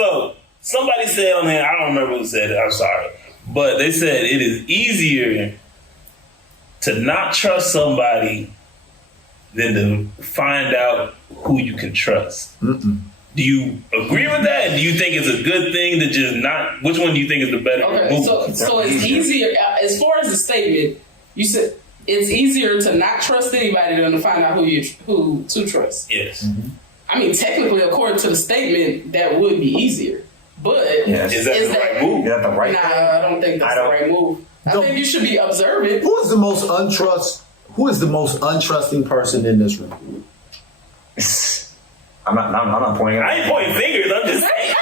So somebody said on there, I don't remember who said it, I'm sorry. But they said it is easier to not trust somebody than to find out who you can trust. Mm-mm. Do you agree with that? Do you think it's a good thing to just not? Which one do you think is the better move? So it's easier, as far as the statement, you said it's easier to not trust anybody than to find out who to trust. Yes. Mm-hmm. I mean, technically, according to the statement, that would be easier. But is that the right move? Is that the right thing? I don't think that's the right move. I think you should be observant. Who is the most untrusting person in this room? I'm not pointing. I ain't pointing fingers. I'm just saying.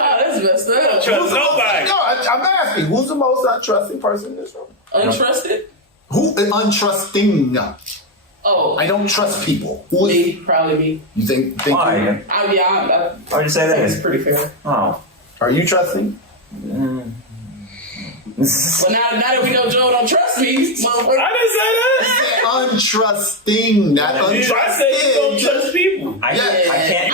Oh, that's messed up. Trust nobody. No, I'm asking. Who's the most untrusting person in this room? Untrusted? Who is untrusting? Oh, I don't trust people. Who is? me, probably me. You think Why? you? Why'd you say that? It's pretty fair. Oh. Are you trusting? Well, now that we know Joe don't trust me, motherfucker. I didn't say that. Untrusting, not untrusted. I say you don't trust people. I can't.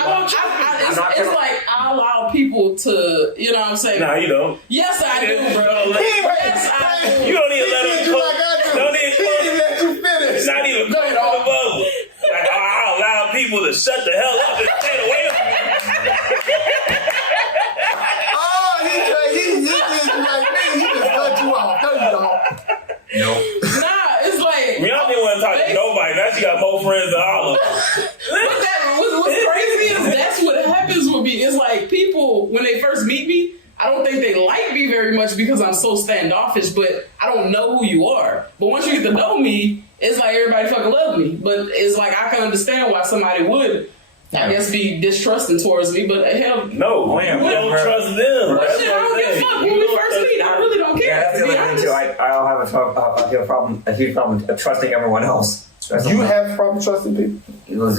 It's like I allow people to, you know what I'm saying? No, you don't. Yes, I do, bro. Yes, I do. You don't even let them cook. Don't even cook. Let you finish. It's not even cook the bubble. Like, I allow people to shut the hell up and stay away from me. He just cut you off. No, you don't. Nope. Nah, it's like We don't even want to talk to nobody. Now she got more friends than all of us. What's crazy is that's what happens with me. It's like people, when they first meet me, I don't think they like me very much because I'm so standoffish, but I don't know who you are. But once you get to know me, it's like everybody fucking love me. But it's like I can understand why somebody would, I guess, be distrusting towards me, but hell, No, you don't trust them. That's shit, I what I'm don't give a saying. fuck when we first meet. I really don't care. Yeah, that's the to be other thing too. honest. I don't have a huge problem trusting everyone else. You have a problem trusting people?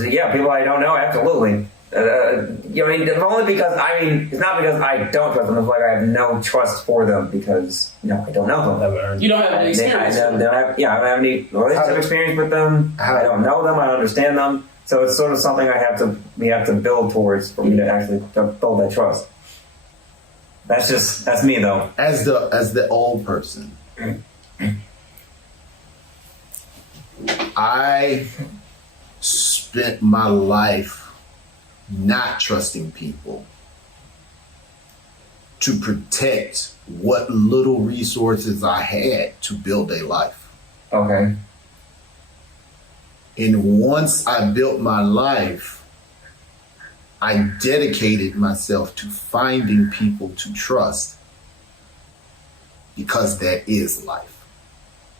Yeah, people I don't know, absolutely. I mean, only because it's not because I don't trust them. It's like I have no trust for them because I don't know them. You don't have any experience. I don't have any relationship experience with them. I don't know them. I don't understand them. So it's sort of something we have to build towards for me to actually build that trust. That's me though. As the old person, I spent my life not trusting people to protect what little resources I had to build a life. Okay. And once I built my life, I dedicated myself to finding people to trust because that is life.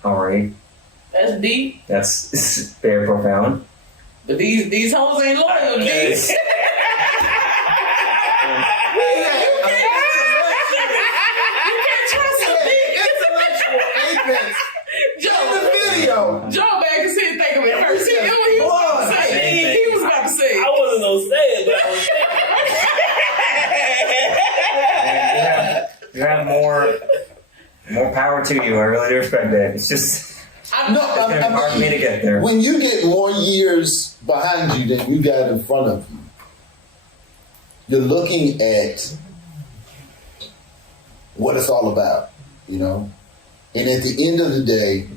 All right. That's deep. That's very profound. But these hoes ain't loyal, G. Joe back and said, think of it first. He was about to say. He was about to say. I wasn't going to say it, but I was saying You have more power to you. I really do respect that. It's just it's hard for me to get there. When you get more years behind you than you got in front of you, you're looking at what it's all about, And at the end of the day,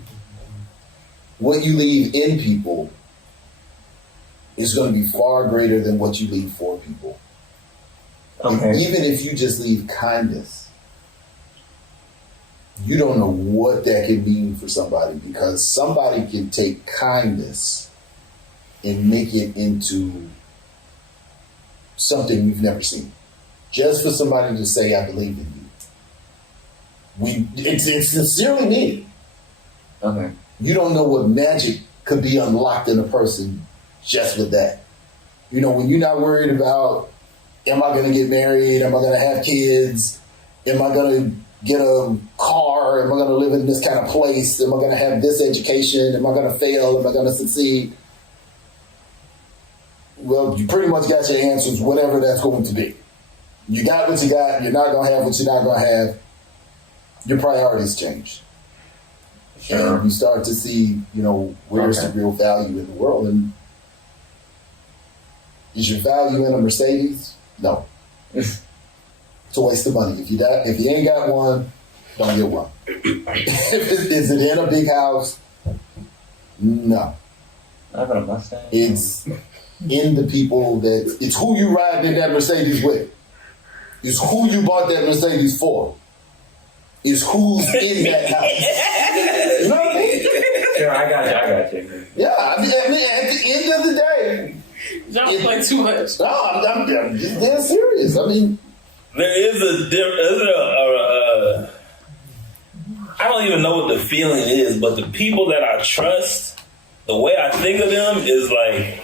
what you leave in people is going to be far greater than what you leave for people. Okay. Even if you just leave kindness, you don't know what that can mean for somebody, because somebody can take kindness and make it into something we've never seen. Just for somebody to say, I believe in you. It's sincerely needed. Okay. You don't know what magic could be unlocked in a person just with that. When you're not worried about, am I going to get married? Am I going to have kids? Am I going to get a car? Am I going to live in this kind of place? Am I going to have this education? Am I going to fail? Am I going to succeed? Well, you pretty much got your answers, whatever that's going to be. You got what you got. You're not going to have what you're not going to have. Your priorities change. Sure. And you start to see, where's the real value in the world. And Is your value in a Mercedes? No. It's a waste of money. If you ain't got one, don't get one. Is it in a big house? No. I got a Mustang. It's in the people it's who you ride in that Mercedes with. It's who you bought that Mercedes for. It's who's in that house. You know what I mean? Sure, I got you. Yeah, I mean, at the end of the day, Don't play too much. No, I'm just dead serious. I mean, there is I don't even know what the feeling is, but the people that I trust, the way I think of them is like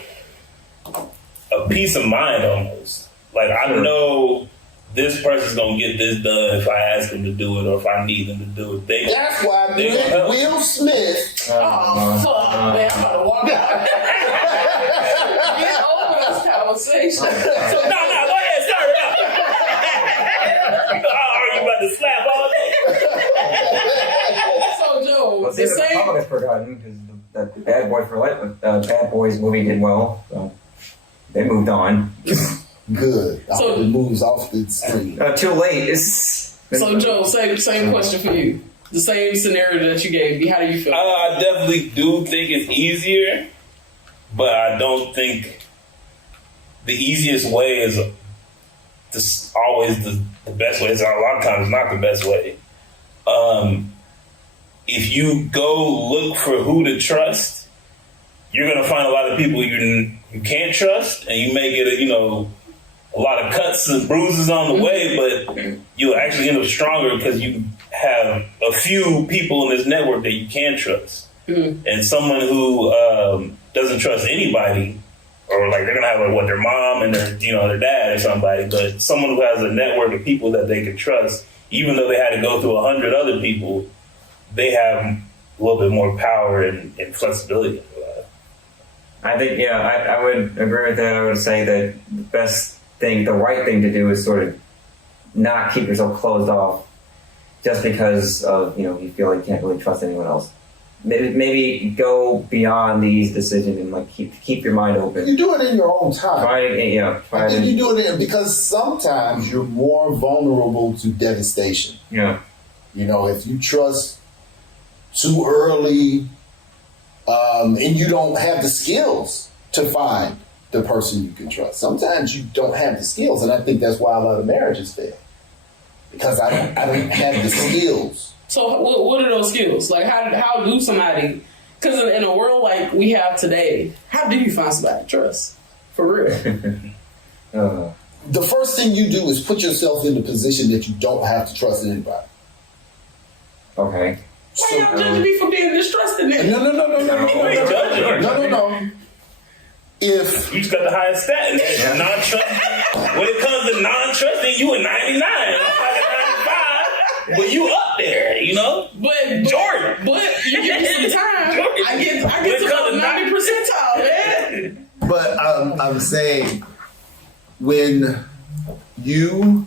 a peace of mind almost. Like I know this person's gonna get this done if I ask them to do it or if I need them to do it. That's why Will Smith. Oh, fuck, man, I'm about to walk out. Get over this conversation. No, go ahead, start it out. You know how are you about to slap all day? So, Joe, Well, the see, the same. public is forgotten because the Bad Boys movie did well, so they moved on. Good. So- It moves off the screen. Too late. So, Joe, same question for you. The same scenario that you gave me. How do you feel? I definitely do think it's easier, but I don't think the easiest way is always the best way. It's a lot of times it's not the best way. If you go look for who to trust, you're going to find a lot of people you can't trust, and you may get a lot of cuts and bruises on the way, but you'll actually end up stronger because you have a few people in this network that you can trust. Mm-hmm. And someone who doesn't trust anybody, or like they're gonna have their mom and their dad or somebody, but someone who has a network of people that they can trust, even though they had to go through 100 other people, they have a little bit more power and flexibility. I think, I would agree with that. I would say that the right thing to do is sort of not keep yourself closed off just because of, you feel like you can't really trust anyone else. Maybe go beyond the easy decision and like keep your mind open. You do it in your own time. I think you do it because sometimes you're more vulnerable to devastation. Yeah. If you trust too early, and you don't have the skills to find the person you can trust. Sometimes you don't have the skills, and I think that's why a lot of marriages fail. Because I don't have the skills. So what are those skills? Like how do somebody? Because in a world like we have today, how do you find somebody to trust? For real. The first thing you do is put yourself in the position that you don't have to trust anybody. Okay. Why y'all judging me for being distrusted? No. If you just got the highest stat, non-trusting. When it comes to non-trusting, you a 99. I'm like a 95, but you up there, But Jordan. But you give me some time. I get to the 90 percentile, man. But I'm saying when you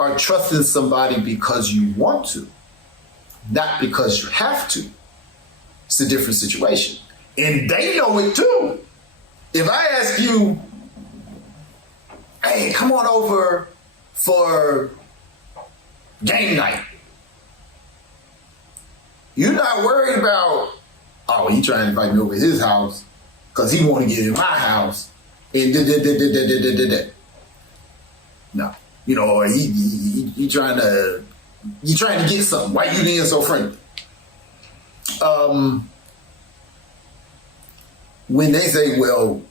are trusting somebody because you want to, not because you have to, it's a different situation. And they know it too. If I ask you, hey, come on over for game night, you're not worried about, he trying to invite me over to his house because he want to get in my house. And no. Or you trying to get something. Why you being so friendly? When they say, well,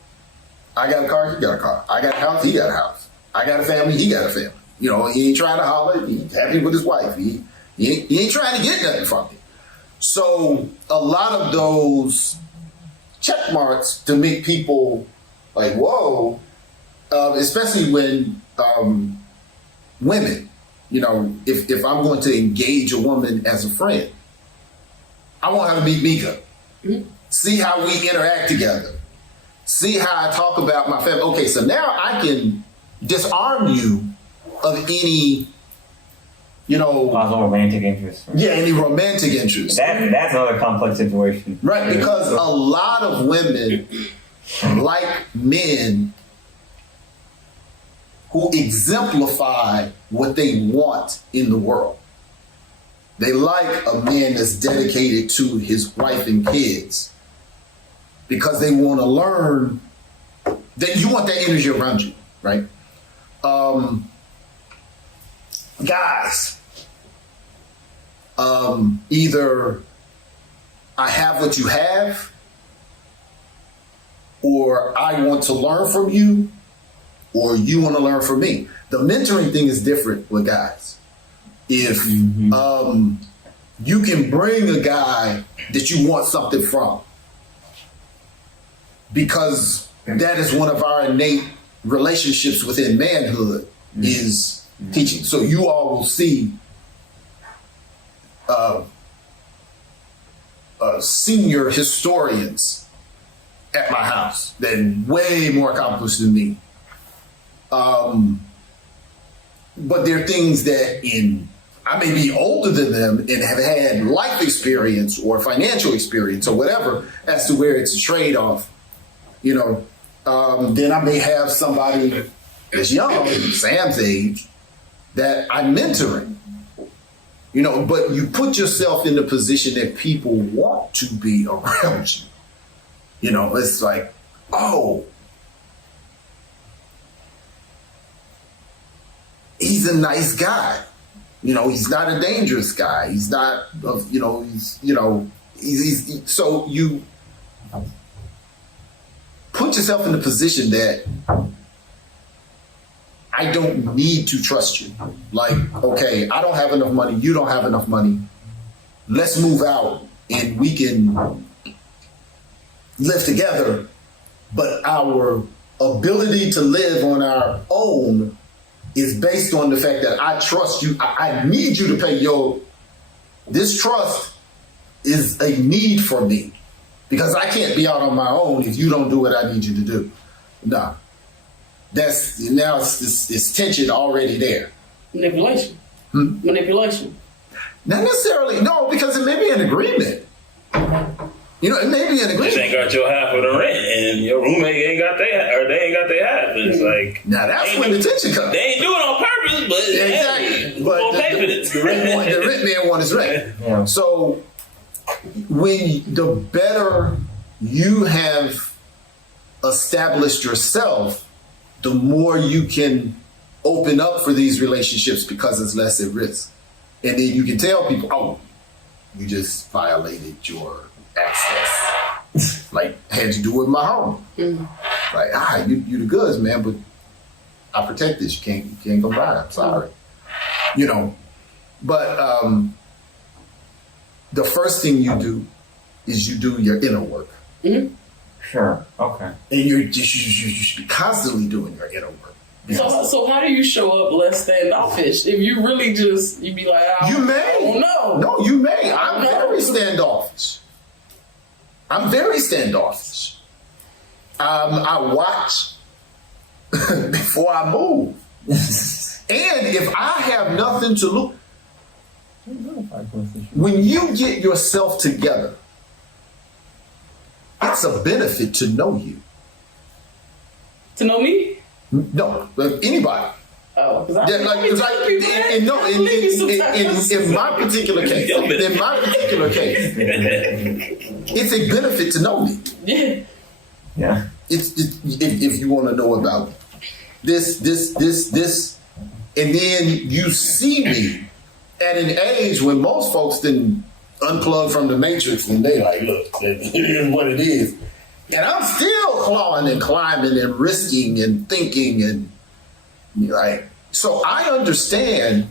I got a car, he got a car. I got a house, he got a house. I got a family, he got a family. He ain't trying to holler. He's happy with his wife. He ain't trying to get nothing from me. So a lot of those check marks to make people like, whoa, especially when women, if I'm going to engage a woman as a friend, I want her to meet Mika. Mm-hmm. See how we interact together. See how I talk about my family. Okay, so now I can disarm you of any, romantic interest. Yeah, any romantic interest. That's another complex situation. Right, because a lot of women like men who exemplify what they want in the world. They like a man that's dedicated to his wife and kids because they want to learn that you want that energy around you, right? Guys, either I have what you have, or I want to learn from you, or you want to learn from me. The mentoring thing is different with guys. If you can bring a guy that you want something from, because that is one of our innate relationships within manhood is teaching. So you all will see senior historians at my house that are way more accomplished than me. But there are things that I may be older than them and have had life experience or financial experience or whatever as to where it's a trade-off. Then I may have somebody that's young, Sam's age, that I'm mentoring. But you put yourself in the position that people want to be around you. It's like, oh, he's a nice guy. He's not a dangerous guy. He's not, so you put yourself in the position that I don't need to trust you. Like, okay, I don't have enough money. You don't have enough money. Let's move out and we can live together. But our ability to live on our own is based on the fact that I trust you. I need you to pay this trust is a need for me because I can't be out on my own if you don't do what I need you to do. No. It's tension already there. Manipulation. Manipulation. Not necessarily, no, because it may be an agreement. It may be an agreement. You ain't got your half of the rent, and your roommate ain't got their, or they ain't got their half. It's like now that's when the tension comes. They ain't do it on purpose, but exactly. Hey, but pay for this. The rent man wants his rent. Yeah. So the better you have established yourself, the more you can open up for these relationships because it's less at risk. And then you can tell people, oh, you just violated your access. Like, I had to do it with my home. Mm-hmm. Like, you the goods, man, but I protect this. You can't go by. I'm sorry. But the first thing you do is you do your inner work. Mm-hmm. Sure. Okay. And you should be constantly doing your inner work. So how do you show up less standoffish? If you really you be like, you may. Oh, no. No, you may. I'm very standoffish. I watch before I move. And if I have nothing to look, when you get yourself together, it's a benefit to know you. To know me? No, anybody. Oh, because in my particular case, it's a benefit to know me. Yeah. It's if you want to know about this, and then you see me at an age when most folks didn't unplug from the matrix and they like, look, here's what it is. And I'm still clawing and climbing and risking and thinking and so I understand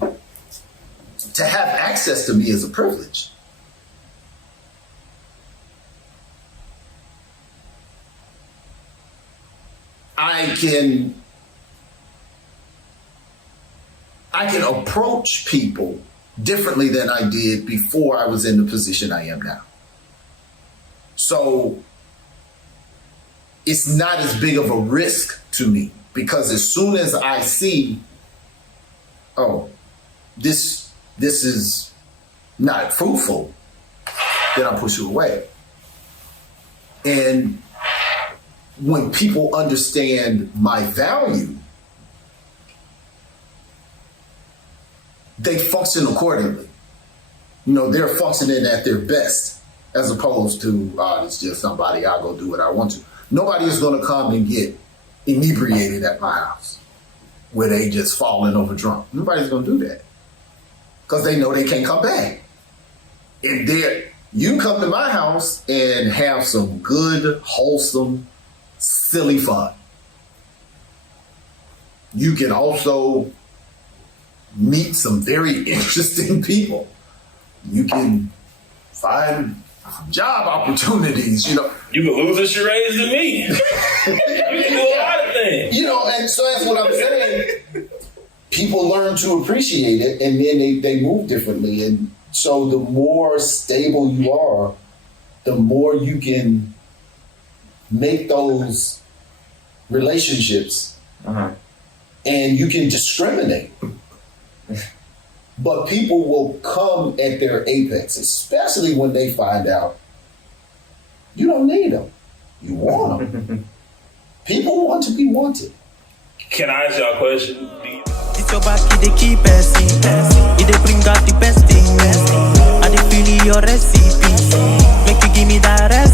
to have access to me is a privilege. I can approach people differently than I did before I was in the position I am now. So it's not as big of a risk to me because as soon as I see, oh, this is not fruitful, then I push it away. And when people understand my value, they function accordingly. You know, they're functioning at their best, as opposed to, it's just somebody, I'll go do what I want to. Nobody is going to come and get inebriated at my house where they just falling over drunk. Nobody's going to do that because they know they can't come back. And you can come to my house and have some good, wholesome, silly fun. You can also meet some very interesting people. You can find job opportunities, you know. You can lose a charades to me. You can do a lot of things. You know, and so that's what I'm saying. People learn to appreciate it, and then they move differently. And so the more stable you are, the more you can make those relationships, and you can discriminate. But people will come at their apex, especially when they find out you don't need them. You want them. People want to be wanted. Can I ask y'all a question? It's your back, they keep it. They bring out the best thing. I they feel your recipe. Make you give me that recipe.